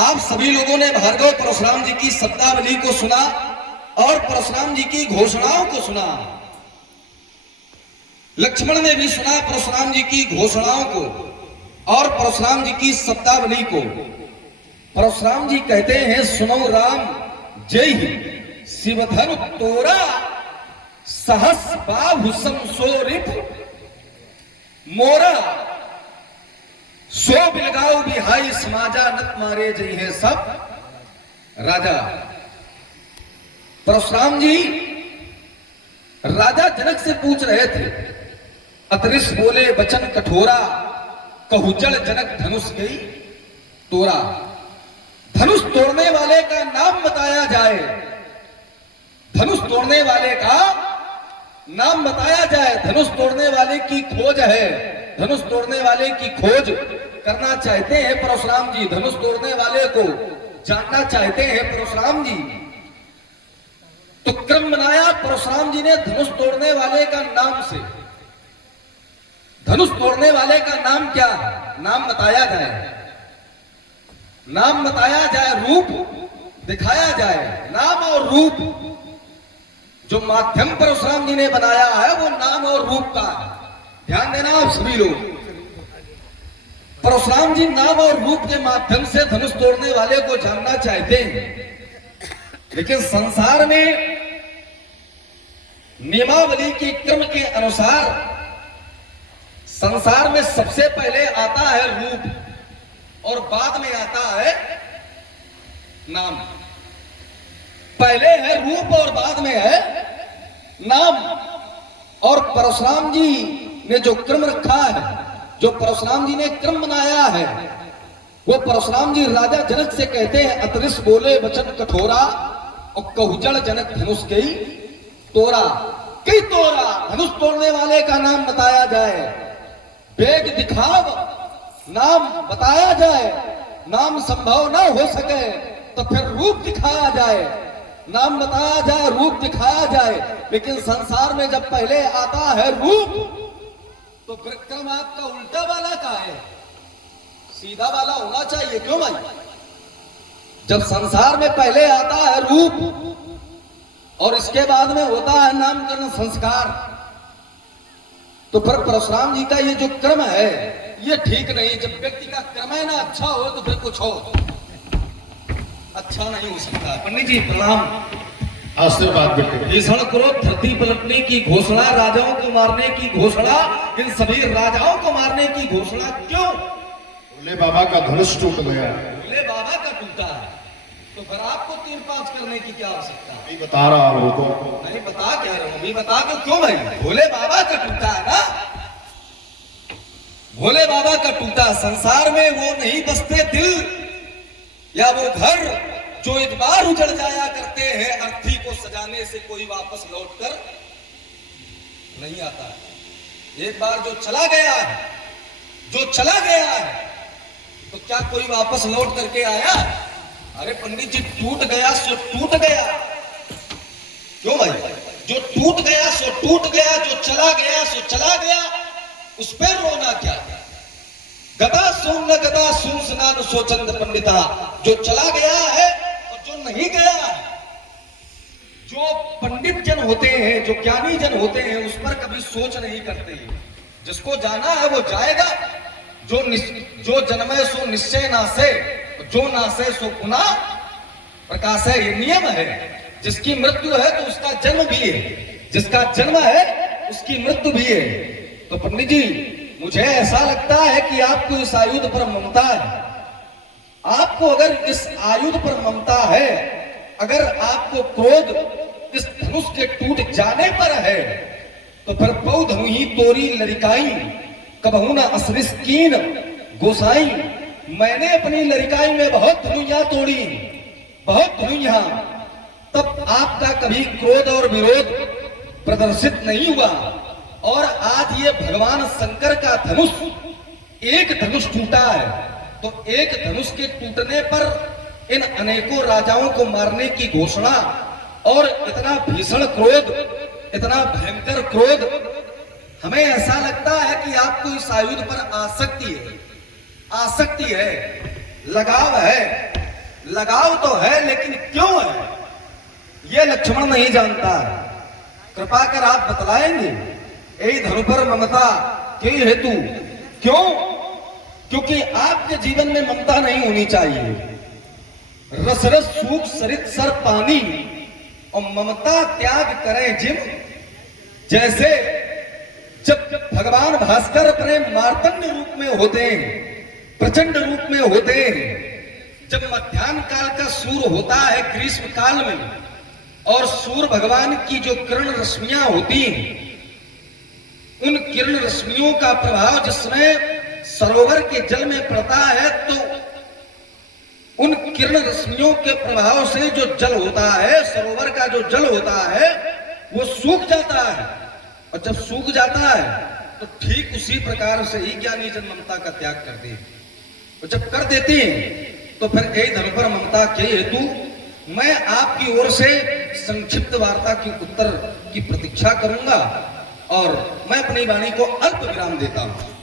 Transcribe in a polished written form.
आप सभी लोगों ने भार्गव परशुराम जी की शब्दावली को सुना और परशुराम जी की घोषणाओं को सुना। लक्ष्मण ने भी सुना परशुराम जी की घोषणाओं को और परशुराम जी की शब्दावली को। परशुराम जी कहते हैं, सुनो राम जय शिवधनु तोरा सहस बाहु समसोरिप मोरा सो बिलगाओ बिहाई समाजा नत मारे जय है सब राजा। परशुराम जी राजा जनक से पूछ रहे थे, अतरिस बोले वचन कठोरा कहु जड़ जनक धनुष गई तोरा। धनुष तोड़ने वाले का नाम बताया जाए, धनुष तोड़ने वाले का नाम बताया जाए। धनुष तोड़ने वाले की खोज है, धनुष तोड़ने वाले की खोज करना चाहते हैं परशुराम जी। धनुष तोड़ने वाले को जानना चाहते हैं परशुराम जी। तो क्रम बनाया परशुराम जी ने धनुष तोड़ने वाले का नाम से। धनुष तोड़ने वाले का नाम क्या है? नाम बताया जाए, नाम बताया जाए, रूप दिखाया जाए। नाम और रूप जो माध्यम परशुराम जी ने बनाया है वो नाम और रूप का है। ध्यान देना आप सभी लोग। परशुराम जी नाम और रूप के माध्यम से धनुष तोड़ने वाले को जानना चाहते हैं, लेकिन संसार में नियमावली के क्रम के अनुसार संसार में सबसे पहले आता है रूप और बाद में आता है नाम। पहले है रूप और बाद में है नाम। और परशुराम जी ने जो क्रम रखा है, जो परशुराम जी ने क्रम बनाया है, वो परशुराम जी राजा जनक से कहते हैं, अतरिस बोले वचन कठोरा और कहु जड़ जनक धनुष गई तोरा। कई तोरा, धनुष तोड़ने वाले का नाम बताया जाए, वेग दिखाव नाम बताया जाए। नाम संभव ना हो सके तो फिर रूप दिखाया जाए, नाम बताया जाए, रूप दिखाया जाए। लेकिन संसार में जब पहले आता है रूप तो क्रम आपका उल्टा वाला का है, सीधा वाला होना चाहिए। क्यों भाई? जब संसार में पहले आता है रूप और इसके बाद में होता है नामकरण संस्कार, तो फिर परशुराम जी का ये जो क्रम है ये ठीक नहीं। जब व्यक्ति का क्रम है ना अच्छा हो तो फिर कुछ हो अच्छा नहीं हो सकता। पंडित जी प्रणाम। आशीर्वाद बेटे। भीषण क्रोध धरती पलटने की घोषणा, राजाओं को मारने की घोषणा, इन सभी राजाओं को मारने की घोषणा क्यों? भोले बाबा का धनुष टूट गया। भोले बाबा का टूटा है तो फिर आपको 3-5 करने की क्या आवश्यकता है? नहीं बता रहा हूं को। नहीं बता क्या रहा हूं, अभी बता दो क्यों भाई? भोले बाबा का टूटा है ना, भोले बाबा का टूटा। संसार में वो नहीं बसते दिल या वो घर जो एक बार उजड़ जाया करते हैं। अर्थी को सजाने से कोई वापस लौटकर नहीं आता है। एक बार जो चला गया है, जो चला गया है, तो क्या कोई वापस लौट करके आया? अरे पंडित जी टूट गया सो टूट गया। क्यों भाई? जो टूट गया सो टूट गया, जो चला गया सो चला गया, उस पर रोना क्या? गदा सुन न गदा सुन स्नान सोचंद पंडिता। जो चला गया है और जो नहीं गया है, जो पंडित जन होते हैं, जो ज्ञानी जन होते हैं, उस पर कभी सोच नहीं करते। जिसको जाना है वो जाएगा। जो जन्मे सो निश्चय नासे, जो नासे सो पुनः प्रकाश है। ये नियम है। जिसकी मृत्यु है तो उसका जन्म भी है, जिसका जन्म है उसकी मृत्यु भी है। तो पंडित जी मुझे ऐसा लगता है कि आपको इस आयुध पर ममता है। आपको अगर इस आयुध पर ममता है, अगर आपको क्रोध इस धनुष के टूट जाने पर है, तो फिर बहु धनु ही तोरी लड़िकाई कबहू न असरिस कीन गोसाई। मैंने अपनी लड़िकाई में बहुत धनुइयां तोड़ी, बहुत धनुइयां, तब आपका कभी क्रोध और विरोध प्रदर्शित नहीं हुआ। और आज ये भगवान शंकर का धनुष, एक धनुष टूटा है, तो एक धनुष के टूटने पर इन अनेकों राजाओं को मारने की घोषणा और इतना भीषण क्रोध, इतना भयंकर क्रोध। हमें ऐसा लगता है कि आपको इस आयुध पर आसक्ति है, लगाव है। लगाव तो है, लेकिन क्यों है ये लक्ष्मण नहीं जानता। कृपा कर आप बतलाएंगे यही धनुपर ममता के हेतु क्यों? क्योंकि आपके जीवन में ममता नहीं होनी चाहिए। रस रस सूख सरित सर पानी और ममता त्याग करें जिम। जैसे जब भगवान भास्कर अपने मार्तंड रूप में होते हैं, प्रचंड रूप में होते हैं, जब मध्याह्न काल का सूर्य होता है ग्रीष्म काल में, और सूर्य भगवान की जो किरण रश्मियां होती हैं, उन किरण रश्मियों का प्रभाव जिसमें सरोवर के जल में पड़ता है, तो उन किरण रश्मियों के प्रभाव से जो जल होता है, सरोवर का जो जल होता है, वो सूख जाता है। और जब सूख जाता है तो ठीक उसी प्रकार से ही ज्ञानी जन ममता का त्याग करते हैं। और जब कर देते हैं तो फिर यही धनुपर ममता के हेतु मैं आपकी ओर से संक्षिप्त वार्ता की उत्तर की प्रतीक्षा करूंगा और मैं अपनी वाणी को अल्प विराम देता हूं।